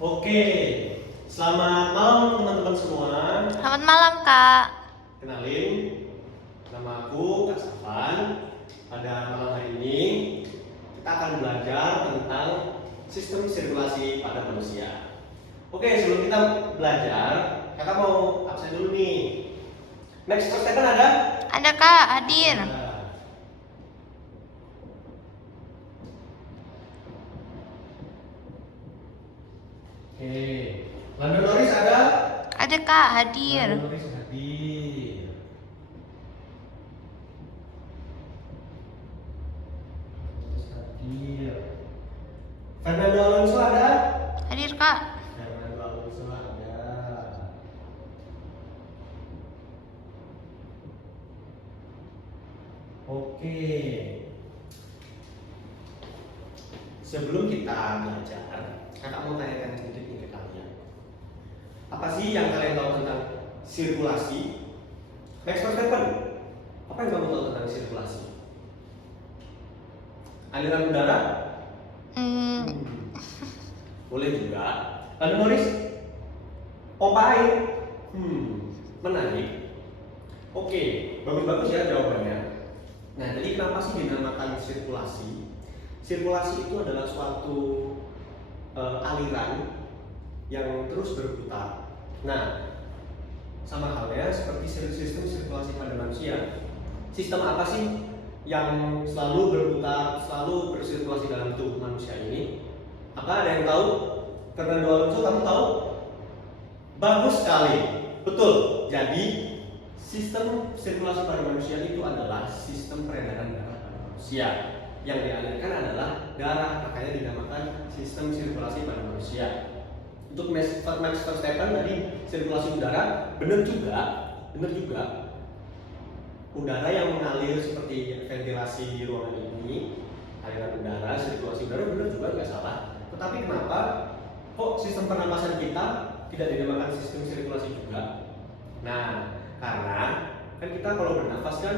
Oke, selamat malam teman-teman semua. Selamat malam, Kak. Kenalin, nama aku Kak Safan. Pada malam hari ini kita akan belajar tentang sistem sirkulasi pada manusia. Oke, sebelum kita belajar, kakak mau absen dulu nih. Next first second ada? Ada, Kak, hadir. Ada. Oke, London Norris ada? Ada, Kak, hadir. London Norris hadir. Hadir. Fernando Alonso ada? Hadir, Kak. Fernando Alonso ada. Oke. Sebelum kita belajar, kakak mau tanyakan sedikit nih ke kalian. Apa sih yang kalian tahu tentang sirkulasi? Next question. Apa yang kamu tahu tentang sirkulasi? Aliran udara? Boleh juga. Lalu Morris, pompa air. Menarik. Oke, bagus-bagus ya jawabannya. Nah, jadi kenapa sih dinamakan sirkulasi? Sirkulasi itu adalah suatu aliran yang terus berputar. Nah, sama halnya seperti sistem sirkulasi pada manusia. Sistem apa sih yang selalu berputar, selalu bersirkulasi dalam tubuh manusia ini? Apa ada yang tahu? Fernando Alonso, kamu tahu? Bagus sekali, betul. Jadi sistem sirkulasi pada manusia itu adalah sistem peredaran darah pada manusia. Yang dialirkan adalah darah, makanya dinamakan sistem sirkulasi pada manusia. Untuk Max Verstappen tadi sirkulasi udara, benar juga. Udara yang mengalir seperti ventilasi di ruangan ini, aliran udara, sirkulasi udara, benar juga, nggak salah. Tetapi kenapa kok sistem pernapasan kita tidak dinamakan sistem sirkulasi juga? Nah, karena kan kita kalau bernafas kan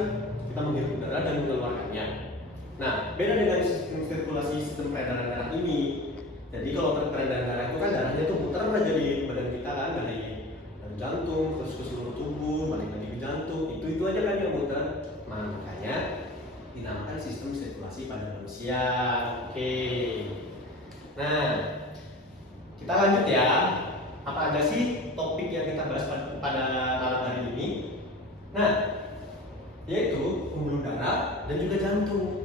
kita menghirup udara dan mengeluarkannya. Nah, beda dengan sistem sirkulasi sistem peredaran darah ini. Jadi kalau peredaran darah itu kan darahnya tuh putar aja di badan kita kan, dari jantung terus ke seluruh tubuh, balik lagi ke jantung, itu aja kan yang muter. Makanya dinamakan sistem sirkulasi pada manusia. Oke. Nah, kita lanjut ya. Apa aja sih topik yang kita bahas pada malam hari ini? Nah, yaitu pembuluh darah dan juga jantung.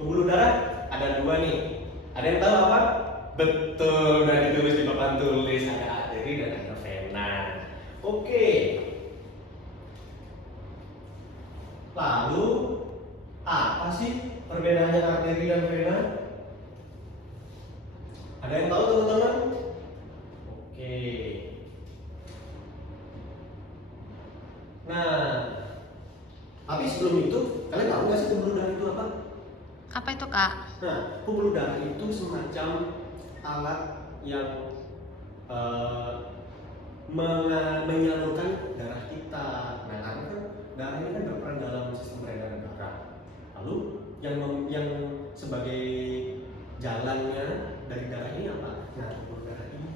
Pembuluh darah ada dua nih. Ada yang tahu apa? Betul, udah ditulis di papan tulis, ada arteri dan ada vena. Oke. Lalu apa sih perbedaannya arteri dan vena? Ada yang tahu teman-teman? Oke. Nah, tapi sebelum itu kalian tahu nggak sih pembuluh darah itu apa? Apa itu, Kak? Nah, pembuluh darah itu semacam alat yang menyalurkan darah kita. Nah, karena kan darah ini kan berperan dalam sistem peredaran darah. Lalu yang sebagai jalannya dari darah ini apa? Nah, pembuluh darah ini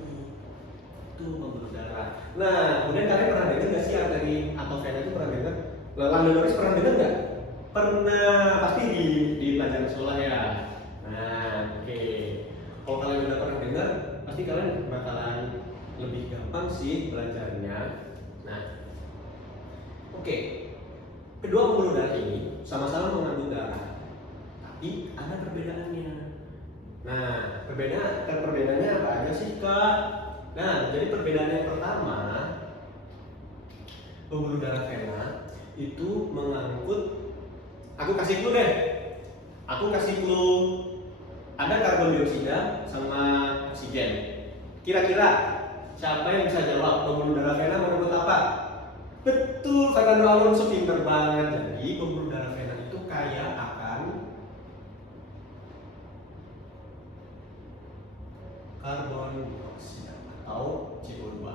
itu pembuluh darah. Nah, kemudian kalian pernah dengar nggak sih arteri atau vena itu pernah dengar? London Norris pernah dengar nggak? Pernah, pasti di pelajaran sekolah ya. Nah, oke. Kalau kalian udah pernah dengar, pasti kalian bakalan lebih gampang sih belajarnya. Nah, oke. Kedua pembuluh darah ini sama-sama mengandung darah, tapi ada perbedaannya. Nah, perbedaannya apa aja sih, Kak? Nah, jadi perbedaan yang pertama, pembuluh darah vena itu mengangkut. Aku kasih clue deh. Ada karbon dioksida sama oksigen. Kira-kira siapa yang bisa jawab pembuluh darah vena mengangkut apa? Betul, Fernando Alonso, pinter banget. Jadi pembuluh darah vena itu kaya akan karbon dioksida atau CO2.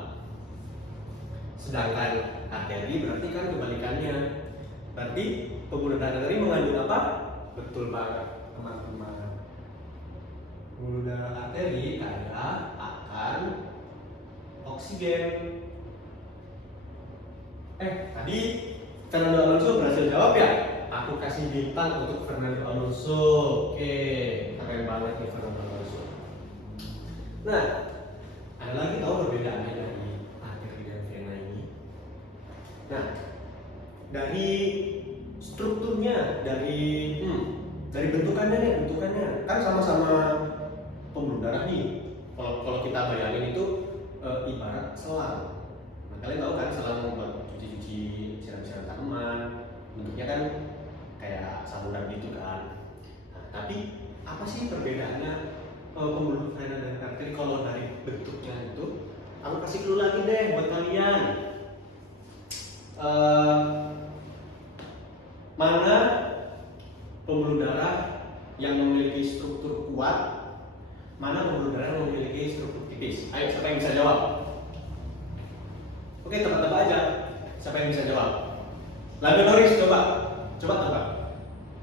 Sedangkan arteri berarti kan kebalikannya. Berarti pembuluh darah tadi mengandung apa? Betul banget, teman-teman. Pembuluh darah arteri kaya akan permukaan oksigen. Tadi Fernando Alonso berhasil jawab ya? Aku kasih bintang untuk Fernando Alonso. Oke, keren banget nih Fernando Alonso. Nah, ada lagi tahu perbedaannya dari arteri dan vena ini? Nah, dari strukturnya, dari bentukannya kan sama-sama pembuluh darah nih. Kalau kita bayangin itu ibarat selang. Nah, kalian tahu kan selang buat cuci-cuci siram-siram tanaman, bentuknya kan kayak saluran gitu kan. Nah, tapi apa sih perbedaannya pembuluh vena dan arteri kalau dari bentuknya itu? Aku kasih clue lagi deh buat kalian. Mana pembuluh darah yang memiliki struktur kuat, mana pembuluh darah yang memiliki struktur tipis? Ayo, siapa yang bisa jawab? Oke, tebak-tebak aja. Siapa yang bisa jawab? Lando Norris, coba tebak.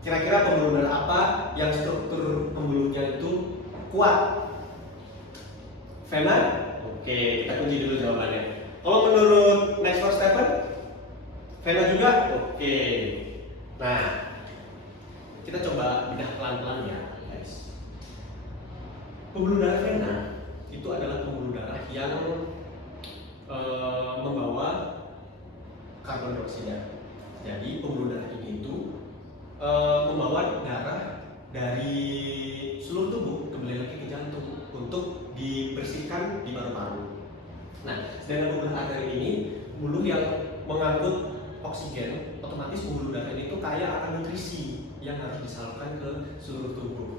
Kira-kira pembuluh darah apa yang struktur pembuluhnya itu kuat? Vena? Oke, kita kunci dulu jawabannya. Kalau menurut Max Verstappen, vena juga? Oke. Nah, kita coba bedah pelan-pelan ya, guys. Pembuluh darah vena itu adalah pembuluh darah yang membawa karbon dioksida. Jadi pembuluh darah ini itu membawa darah dari seluruh tubuh kembali lagi ke jantung untuk dibersihkan di paru-paru. Nah, sedangkan pembuluh arteri ini pembuluh yang mengangkut oksigen, otomatis pembuluh darah ini itu kaya akan nutrisi yang harus disalurkan ke seluruh tubuh.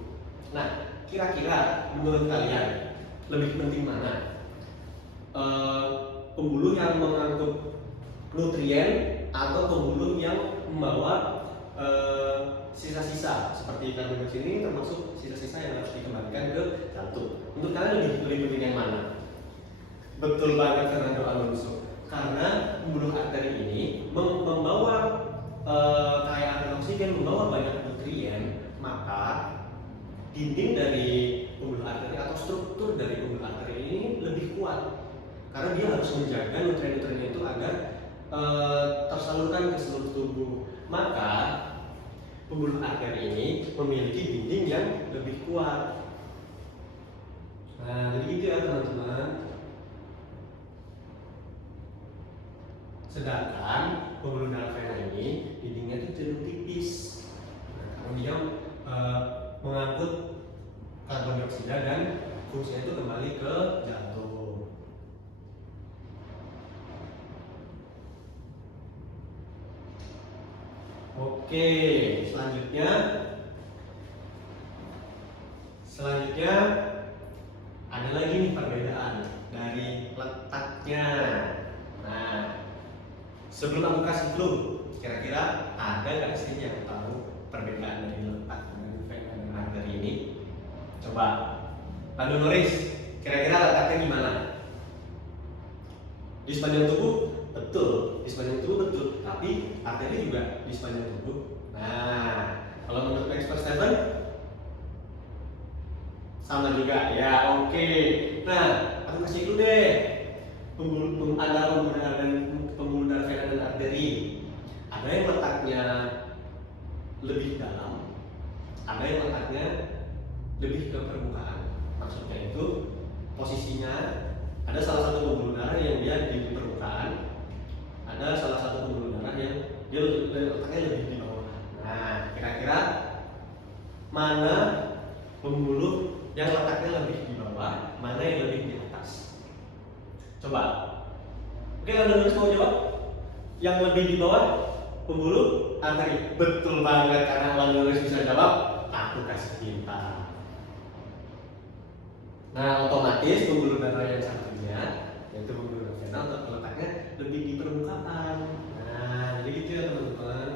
Nah, kira-kira menurut kalian lebih penting mana? Pembuluh yang mengangkut nutrien atau pembuluh yang membawa sisa-sisa seperti kandungan sini, termasuk sisa-sisa yang harus dikembalikan ke jantung. Menurut kalian lebih penting yang mana? Betul banget Fernando Alonso, karena pembuluh arteri ini membawa kaya akan oksigen, membawa banyak nutrien, maka dinding dari pembuluh arteri atau struktur dari pembuluh arteri ini lebih kuat, karena dia harus menjaga nutrien-nutrien itu agar tersalurkan ke seluruh tubuh. Maka pembuluh arteri ini memiliki dinding yang lebih kuat. Nah, jadi gitu ya teman-teman. Sedangkan pembuluh darah vena ini dindingnya itu cenderung tipis. Nah, karena dia mengangkut karbon dioksida dan fungsinya itu kembali ke jantung. Oke, selanjutnya ada lagi nih perbedaan dari letaknya. Nah, sebelum aku kasih clue, kira-kira ada nggak sih yang tahu perbedaan dari letak dari vena dan arteri ini? Coba, Lando Norris, kira-kira letaknya gimana? Di sepanjang tubuh? Betul, di sepanjang tubuh betul. Tapi arteri juga di sepanjang tubuh. Nah, kalau menurut Max Verstappen sama juga ya. Oke. Nah, aku kasih clue deh. Antara pembuluh darah vena dan arteri, ada yang letaknya lebih dalam, ada yang letaknya lebih ke permukaan. Maksudnya itu posisinya ada salah satu pembuluh darah yang dia di permukaan, ada salah satu pembuluh darah yang dia letaknya lebih di bawah. Nah, kira-kira mana pembuluh yang letaknya lebih di bawah, mana yang lebih di atas? Coba. Oke, Lando Norris mau jawab? Yang lebih di bawah pembuluh arteri. Betul banget, karena Lando Norris bisa jawab, aku kasih bintang. Nah, otomatis pembuluh darah yang satunya, yaitu pembuluh darah vena, untuk letaknya lebih di permukaan. Nah, jadi gitu ya teman-teman.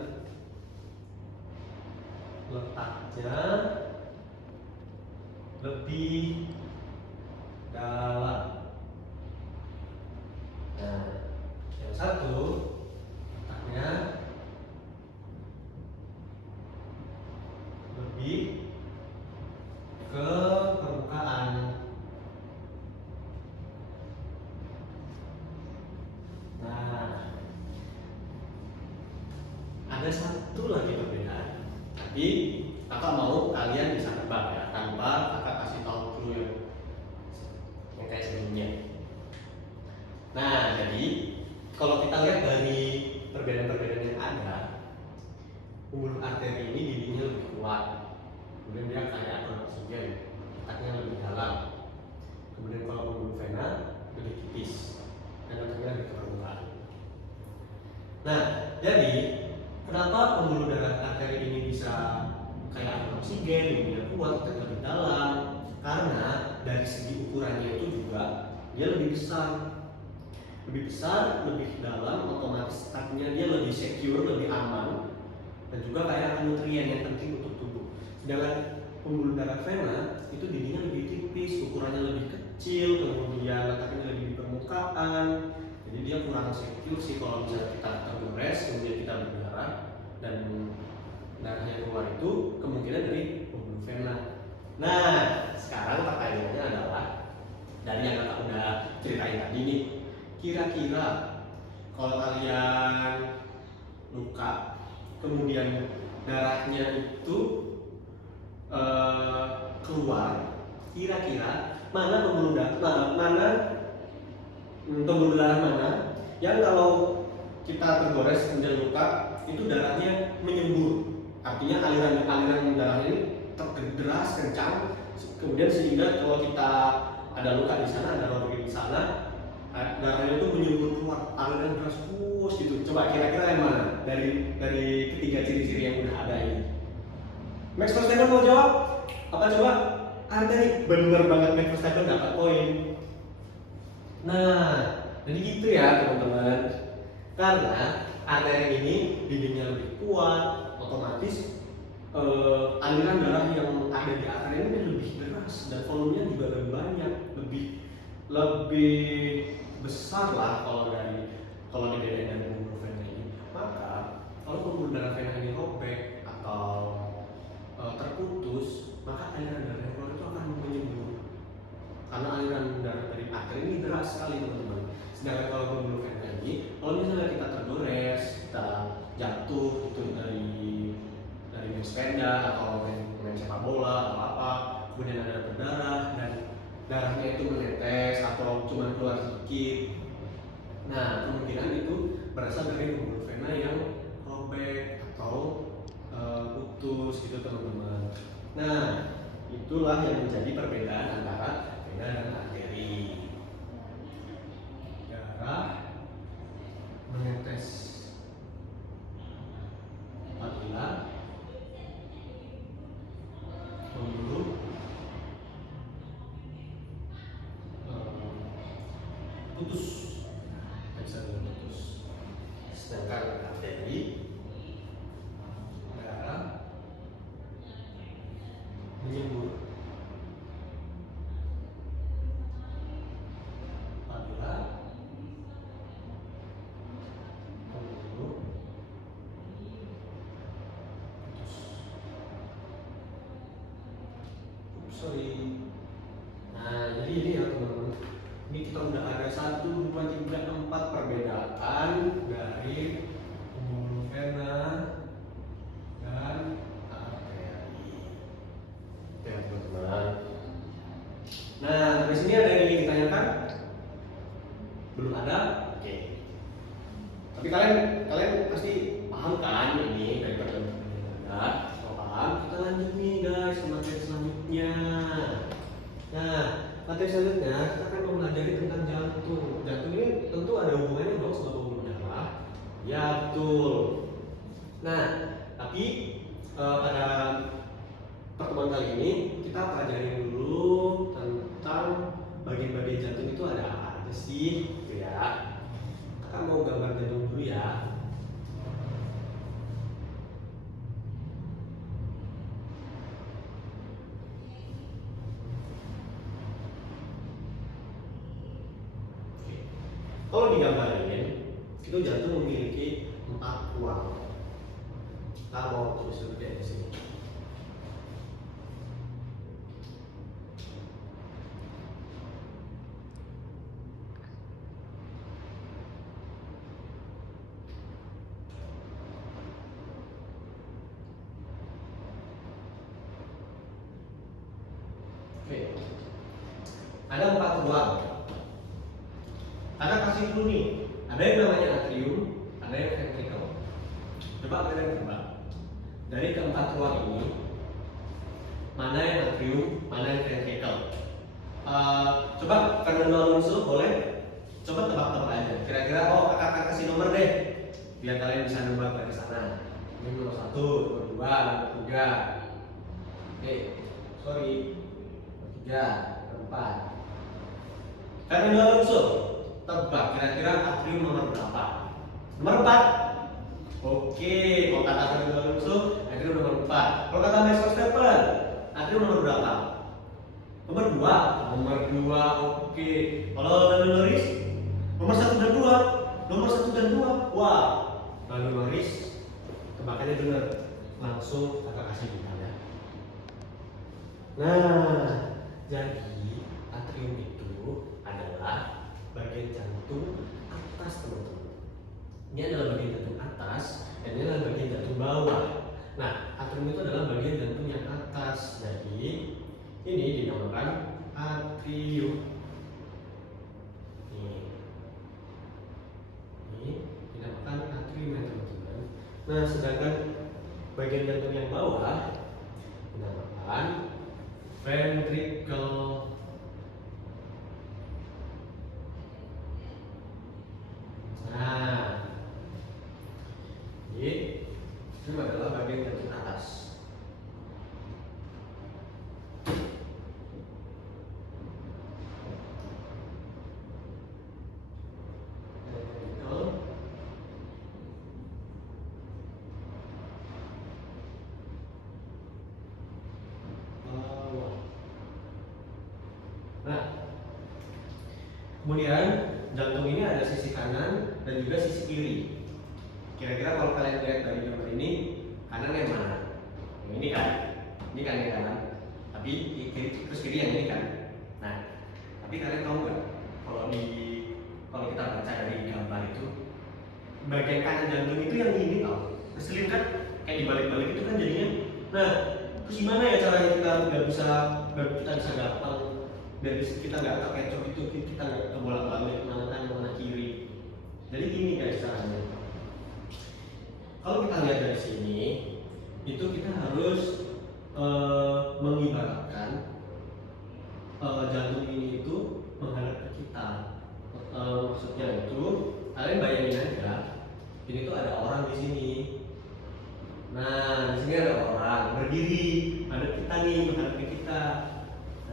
Letaknya lebih dalam. Nah, yang satu letaknya lebih ke permukaan. oksigen, letaknya lebih dalam. Kemudian kalau pembuluh vena lebih tipis dan letaknya lebih ke permukaan. Nah, jadi kenapa pembuluh darah arteri ini bisa kayak ada oksigen, lebih kuat, letaknya lebih dalam? Karena dari segi ukurannya itu juga dia lebih besar, lebih dalam, otomatis artinya dia lebih secure, lebih aman, dan juga kaya nutrien yang penting untuk tubuh. Sedangkan pembuluh darah vena itu dindingnya lebih tipis, ukurannya lebih kecil, kemudian letaknya lebih di permukaan, jadi dia kurang secure sih kalau misalnya kita tergores, kemudian kita berdarah dan darahnya keluar itu kemungkinan dari pembuluh vena. Nah, sekarang pertanyaannya adalah dari yang kakak udah ceritain tadi nih, kira-kira kalau kalian luka kemudian darahnya itu keluar, kira-kira mana pembuluh darah mana yang kalau kita tergores kemudian luka itu darahnya menyembur, artinya aliran darah ini terderas kencang, kemudian sehingga kalau kita ada luka di sana, ada lubang di sana, darahnya itu menyembur keluar, aliran deras push gitu. Coba kira-kira yang mana dari ketiga ciri-ciri yang udah ada ini? Max Verstappen mau jawab? Apa coba? Ada nih, bener banget Max Verstappen dapat poin. Nah, jadi gitu ya teman-teman. Karena arteri ini dindingnya lebih kuat, otomatis aliran darah yang ada di arteri ini lebih deras dan volumenya juga lebih banyak, lebih besar lah kalau dibedain dari pembuluh vena ini. Maka kalau pembuluh darah vena ini robek atau terputus, maka aliran darah yang keluar itu akan menyembur. Karena aliran darah dari arteri ini deras sekali teman-teman. Sedangkan kalau pembuluh vena ini, kalau misalnya kita tergores, kita jatuh itu dari main sepeda atau main sepak bola atau apa, kemudian ada berdarah dan darahnya itu menetes atau cuma keluar sedikit. Nah, kemungkinan itu berasal dari pembuluh vena yang robek atau putus gitu teman-teman. Nah, itulah yang menjadi perbedaan antara vena dan arteri. Darah menetes apabila pembuluh putus, sedangkan arteri darah menyembur apabila pembuluh putus. Nah, jadi ini ya teman-teman. Ini kita udah ada 1, 2, 3, 4 perbedaan dari pembuluh vena dan arteri. Ya teman-teman. Nah, di sini ada yang ingin ditanyakan? Belum ada? Oke. Tapi kalian pasti paham kan ini dari pertanyaan? Kalau paham, kita lanjut nih guys ke materi selanjutnya. Nah, materi selanjutnya kita akan mempelajari tentang jantung. Jantung ini tentu ada hubungannya dong sama pembuluh darah. Ya betul. Nah, tapi pada pertemuan kali ini kita pelajari dulu tentang bagian-bagian jantung itu ada apa aja sih, gitu ya. Kita mau gambar jantung dulu ya. Kalau digambarin, itu jantung memiliki 4 ruang. Kita mau terus lihat di sini. Oke. Ada 4 ruang. Ada kasih dulu nih, ada yang namanya atrium, ada yang ventricle. Coba kalian coba dari keempat ruang ini, mana yang atrium, mana yang ventricle. Coba Fernando Alonso boleh coba tebak-tebak aja. Kira-kira kakak kasih nomor deh, biar kalian bisa nebak dari sana. Ini nomor 1, nomor 2, nomor 3. Sorry, nomor 3, nomor 4. Fernando Alonso, tebak kira-kira atrium nomor berapa? Nomor 4. Oke, kalau kata Fernando Alonso, atrium nomor 4. Kalau kata Max Verstappen, atrium nomor berapa? Nomor 2. Nomor 2, oke. Kalau Lando Norris, nomor 1 dan 2. Nomor 1 dan 2. Wah, Lando Norris, tebakannya benar. Langsung kakak kasih bintang ya. Nah, jadi atrium itu adalah bagian jantung atas, teman-teman. Ini adalah bagian jantung atas dan ini adalah bagian jantung bawah. Nah, atrium itu adalah bagian jantung yang atas. Jadi ini dinamakan atrium. Ini dinamakan atrium ya, teman-teman. Nah, sedangkan bagian jantung yang bawah dinamakan ventricle. Nah, ini adalah bagian jantung atas. Nah, kemudian jantung ini ada sisi kanan dan juga sisi kiri. Kira-kira kalau kalian lihat dari gambar ini, kanan yang mana? Yang ini kan? Ini kan yang kanan. Tapi kiri, terus kiri yang ini kan? Nah, tapi kalian tahu nggak? Kalau kita baca dari gambar itu, bagian kanan jantung itu yang ini tau? Ngeselin kan? Kayak dibalik-balik itu kan jadinya. Nah, terus gimana ya caranya kita bisa gampang, biar kita nggak terkecoh itu, kita nggak bolak-balik mana kanan mana kiri. Jadi gini guys caranya. Kalau kita lihat dari sini, itu kita harus mengibaratkan jantung ini itu menghadap ke kita. Maksudnya itu, kalian bayangin aja, ini tuh ada orang di sini. Nah, di sini ada orang berdiri, menghadap kita nih, menghadap ke kita.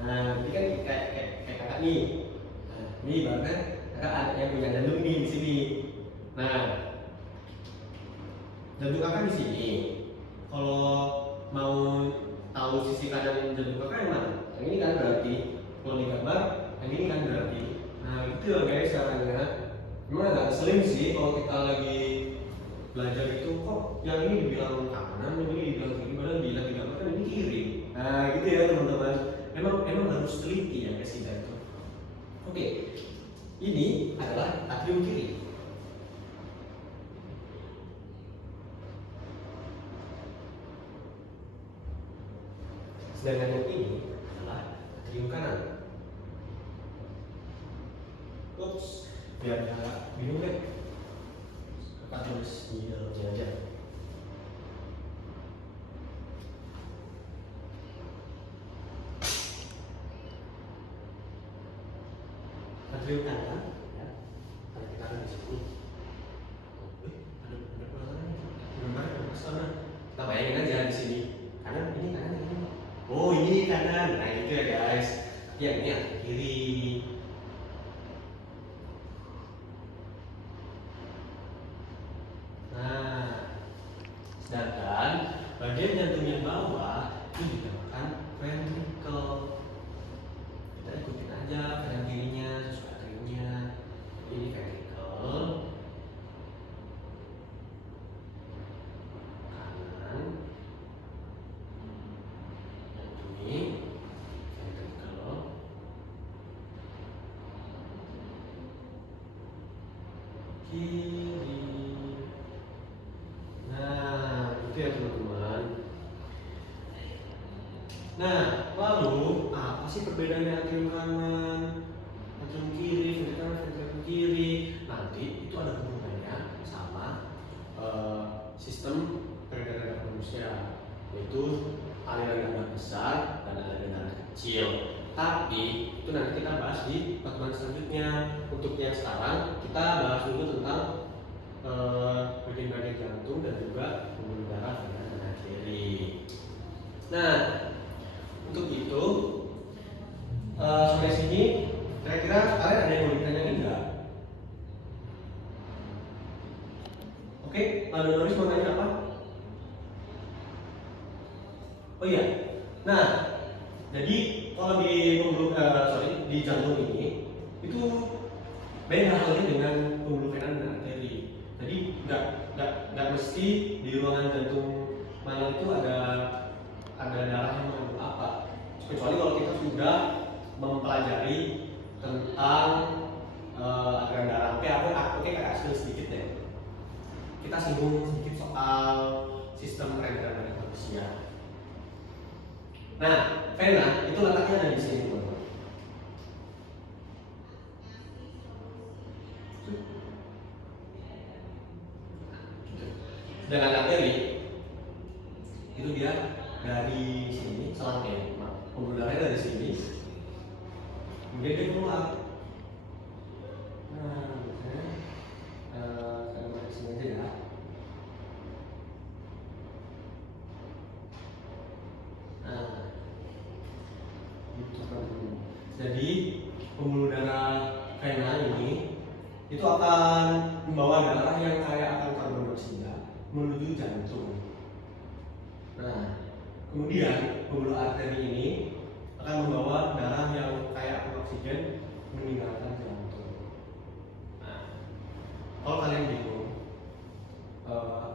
Nah, ini kan kayak kakak nih. Nah, ini bahkan kakak ada yang punya jantung nih di sini. Nah, jantung kakak di sini. Kalau mau tahu sisi kanan jantung kakak yang mana? Yang ini kan berarti kalau di gambar, yang ini kan berarti. Nah, itu ya guys caranya. Memang agak sering sih kalau kita lagi belajar itu, kok yang ini dibilang kanan, yang ini dibilang kiri, padahal bila di gambar kan ini kiri. Nah, gitu ya teman-teman. Emang harus teliti ya guys kita itu. Oke, ini adalah atrium kiri. Sedangkan yang ini adalah atrium kanan. Ups, biar nggak bingung deh. Kita tulis di dalamnya aja. Atrium kanan, ya. Karena kita ada di sini. Ada gambar ke sana. Kita bayangin aja di sini. Kanan ini kanan ini. Oh ini kanan, nah itu ya guys. Yang ini ada kiri. Nah, sedangkan bagian jantung yang bawah itu dinamakan ventricle. Kita ikutin aja kanan kirinya sesuai atriumnya. Ini ventricle. Kanan. Ini ventricle. Kiri. Nah, itu ya teman-teman. Nah, lalu apa sih perbedaannya atrium kanan, atrium kiri, ventricle kiri? Nanti itu ada hubungannya sama sistem peredaran darah manusia, yaitu aliran darah besar dan aliran darah kecil. Tapi itu nanti kita bahas di pertemuan selanjutnya. Untuk yang sekarang kita bahas dulu tentang bagian-bagian jantung dan juga pembuluh darah dan arteri. Nah, untuk itu sampai sini kira-kira kalian ada yang mau ditanyain enggak? Oke, Pak Donoris mau nanya apa? Oh iya, nah jadi kalau di di jantung ini itu beda halnya dengan pembuluh vena dan arteri. Jadi nggak mesti di ruangan jantung mana itu ada darah yang mengandung apa. Kecuali kalau kita sudah mempelajari tentang aliran darah. Oke, kakak sedikit deh. Kita singgung sedikit soal sistem peredaran darah manusia. Nah, vena itu letaknya ada di sini, teman-teman. Dengan arteri itu dia dari sini, selangnya, pembuluh darahnya dari sini, kemudian dia keluar. Nah, saya pakai sini aja ya. Nah, itu kan. Jadi pembuluh darah vena ini itu akan membawa darah yang kaya akan karbon dioksida menuju jantung. Nah, kemudian pembuluh arteri ini akan membawa darah yang kaya akan oksigen meninggalkan jantung. Nah, kalau kalian bingung,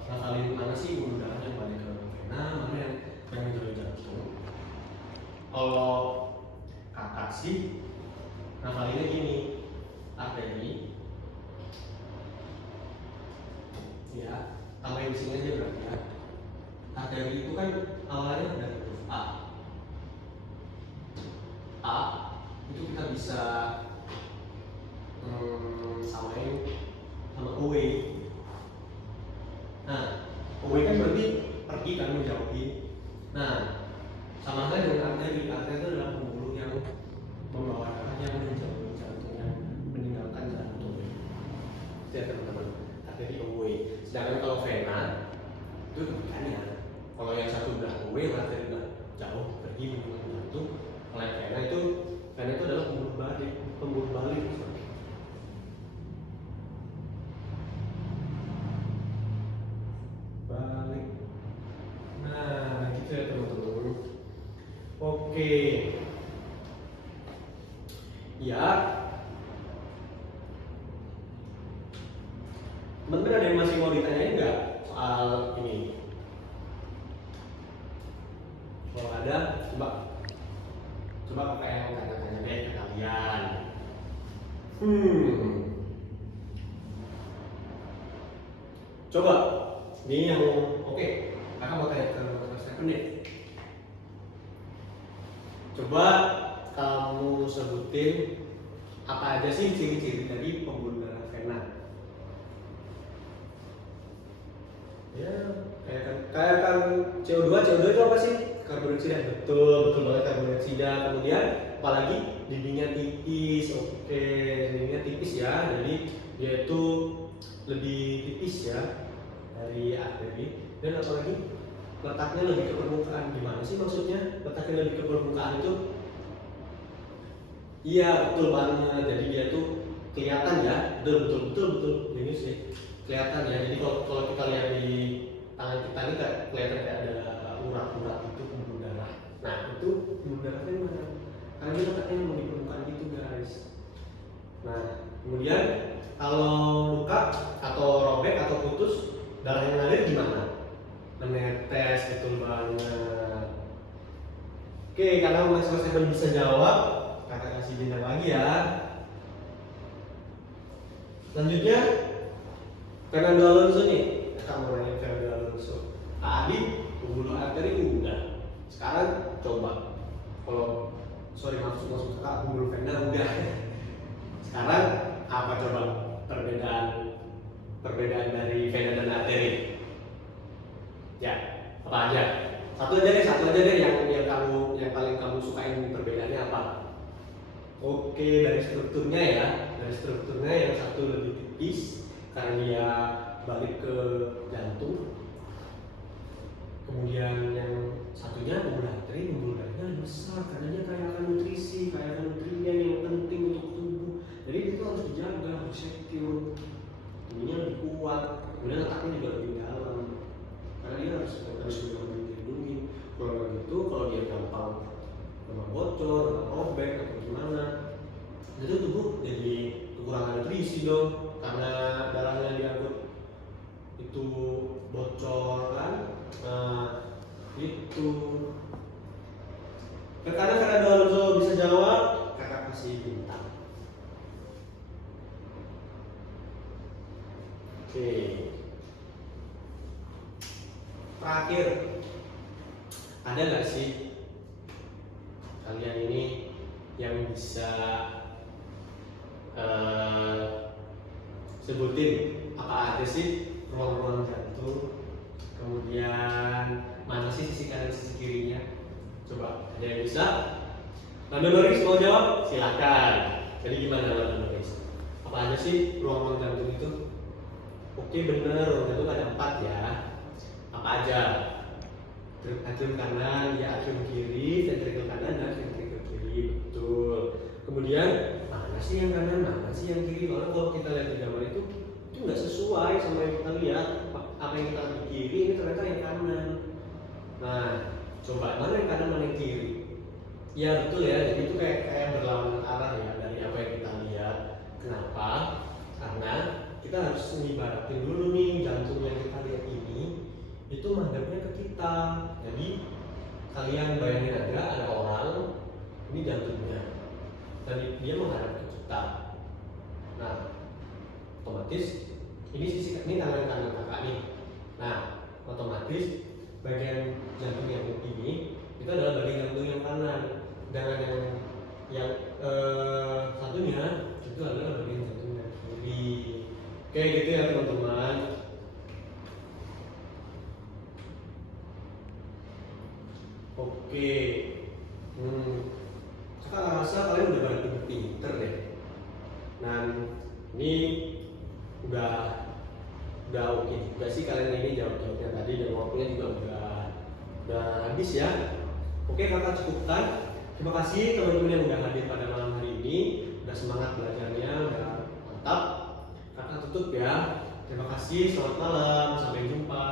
kalian mana sih pembuluh darah yang balik ke vena, mana yang menuju jantung? Kalau kakak sih, kalian gini, arteri, ya, tambahin di sini aja berarti ya. Arteri itu kan awalnya dari huruf A. A itu kita bisa samain sama away. Nah, away kan berarti pergi kan, menjauhi. Nah, sama halnya dengan arteri. Arteri itu adalah pembuluh yang membawa darah yang menjauhi jantung, yang meninggalkan jantung. Itu ya teman-teman, arteri away. Sedangkan kalau vena itu kebalikannya. Kalau yang satu udah away, arteri udah jauh pergi meninggalkan jantung. Kalau yang vena itu adalah pembuluh balik. Balik. Nah, gitu ya teman-teman. Oke. Ya. Teman-teman ada yang masih mau ditanyain nggak soal ini? Kalau ada, coba kakak yang tanya-tanya deh ke kalian. Coba, ini yang oke. Kakak mau tanya ke Stephen deh. Coba kamu sebutin apa aja sih ciri-ciri dari pembuluh darah vena? Ya, kayak kan CO2 itu apa sih? Karbon dioksida. Betul banget, karbon dioksida. Kemudian apalagi dindingnya tipis. Oke, dindingnya tipis ya. Jadi dia itu lebih tipis ya dari arteri. Dan apalagi letaknya lebih ke permukaan. Gimana sih maksudnya letaknya lebih ke permukaan itu? Iya, betul banget. Jadi dia tuh kelihatan ya. Betul. Ini sih kelihatan ya. Jadi kalau kita lihat di tangan kita ini kelihatan kayak ada urat-urat itu pembuluh darah. Nah, itu pembuluh darahnya mana? Karena dia letaknya mau di permukaan gitu, guys. Nah, kemudian kalau luka atau robek atau putus, darah yang ngalir gimana? Menetes, betul banget. Oke, karena Mas Stephen bisa jawab, kakak kasih bintang lagi ya. Selanjutnya Fernando Alonso nih, kakak mau nanya Fernando Alonso. Tadi pembuluh arteri udah. Sekarang coba, maksud kakak pembuluh vena udah. Sekarang apa coba perbedaan dari vena dan arteri? Ya, apa aja? Satu aja deh jelaskan perbedaannya apa. Oke, dari strukturnya ya. Dari strukturnya yang satu lebih tipis karena dia balik ke jantung. Kemudian yang satunya pembuluh darahnya lebih besar karena dia kaya akan nutrisi, kaya akan nutrien yang penting untuk tubuh. Jadi itu harus dijaga, harus secure. Ininya lebih kuat, kemudian letaknya juga lebih dalam karena dia harus dilindungi. Kalau begitu, kalau dia gampang bocor, robek atau gimana, itu tubuh jadi kekurangan nutrisi dong karena darahnya diangkut itu bocor kan. Nah itu karena Fernando Alonso bisa jawab, kakak kasih bintang. Oke, terakhir, ada nggak sih kalian ini yang bisa sebutin apa aja sih ruang-ruang jantung, kemudian mana sih sisi kanan sisi kirinya? Coba, ada yang bisa? Nando Noris mau jawab? Silakan. Jadi gimana Nando Noris? Apa aja sih ruang-ruang jantung itu? Oke, bener, ruang jantung ada 4 ya. Apa aja? Atrium kanan, ya atrium kiri, ventrikel kanan dan ventrikel kiri, betul. Kemudian mana sih yang kanan, mana sih yang kiri? Karena kalau kita lihat di gambar itu nggak sesuai sama yang kita lihat. Apa yang kita lihat di kiri ini ternyata yang kanan. Nah, coba mana yang kanan, mana yang kiri? Ya betul ya. Jadi itu kayak berlawanan arah ya dari apa yang kita lihat. Kenapa? Karena kita harus mengibaratin dulu nih jantung yang kita lihat ini itu menghadapnya ke kita. Jadi kalian bayangin aja ada orang ini jantungnya dan dia menghadap ke kita. Nah, otomatis ini tangan kanan kakak nih. Nah, otomatis bagian jantung yang ini itu adalah bagian jantung yang kanan. Dengan yang satunya itu adalah bagian jantung yang kiri. Oke, gitu ya teman-teman. Oke, saya rasa kalian udah pada pinter deh. Dan ini udah oke juga sih kalian ini jawab-jawabnya tadi dan waktunya juga udah habis ya. Oke, kakak cukupkan. Terima kasih teman-teman yang udah hadir pada malam hari ini, udah semangat belajarnya, udah mantap. Kakak tutup ya. Terima kasih, selamat malam, sampai jumpa.